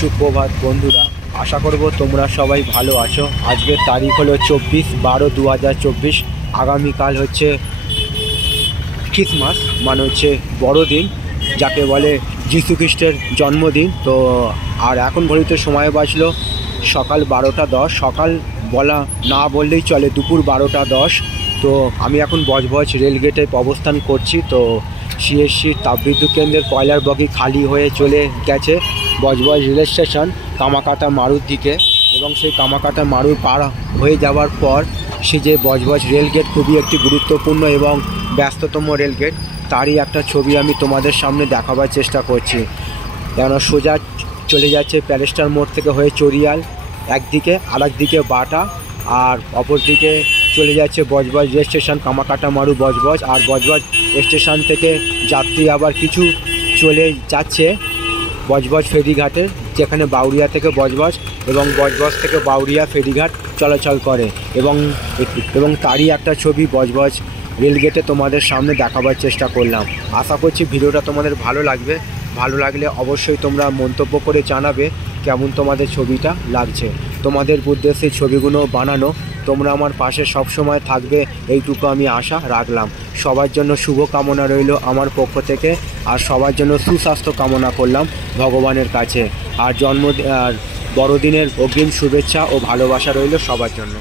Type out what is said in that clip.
সুপ্রভাত বন্ধুরা, আশা করব তোমরা সবাই ভালো আছো। আজকের তারিখ হলো 24/12/2024। আগামীকাল হচ্ছে ক্রিসমাস, মানে হচ্ছে বড়দিন, যাকে বলে যীশু খ্রিস্টের জন্মদিন। তো আর এখন ঘড়িতে সময় বাজলো সকাল 12টা 10। সকাল বলা না বললেই চলে, দুপুর 12টা 10। তো আমি এখন বজবজ রেলগেটে অবস্থান করছি। তো সিএসসির তাপবিদ্যুৎ কেন্দ্রের কয়লার বগি খালি হয়ে চলে গেছে বজবজ রেল স্টেশন কামাকাটা মারুর দিকে। এবং সেই কামাকাটা মারুর পার হয়ে যাওয়ার পর সে যে বজবজ রেলগেট, খুবই একটি গুরুত্বপূর্ণ এবং ব্যস্ততম রেলগেট, তারই একটা ছবি আমি তোমাদের সামনে দেখাবার চেষ্টা করছি। কেন সোজা চলে যাচ্ছে প্যালেস্টার মোড় থেকে হয়ে চরিয়াল একদিকে, আর একদিকে বাটা, আর অপর দিকে চলে যাচ্ছে বজবজ রেল স্টেশন কামাকাটা মারু বজবজ। আর বজবজ স্টেশন থেকে যাত্রী আবার কিছু চলে যাচ্ছে বজবজ ফেরিঘাটে, যেখানে বাউরিয়া থেকে বজবজ এবং বজবজ থেকে বাউরিয়া ফেরিঘাট চলাচল করে। এবং তারই একটা ছবি বজবজ রেলগেটে তোমাদের সামনে দেখাবার চেষ্টা করলাম। আশা করছি ভিডিওটা তোমাদের ভালো লাগবে। ভালো লাগলে অবশ্যই তোমরা মন্তব্য করে জানাবে কেমন তোমাদের ছবিটা লাগছে। তোমাদের উদ্দেশ্যে ছবিগুলো বানানো, তোমরা আমার পাশে সব সময় থাকবে, এইটুকু আমি আশা রাখলাম। সবার জন্য শুভ কামনা রইল আমার পক্ষ থেকে, আর সবার জন্য সুস্বাস্থ্য কামনা করলাম ভগবানের কাছে। আর বড়দিনের অগ্রিম শুভেচ্ছা ও ভালোবাসা রইল সবার জন্য।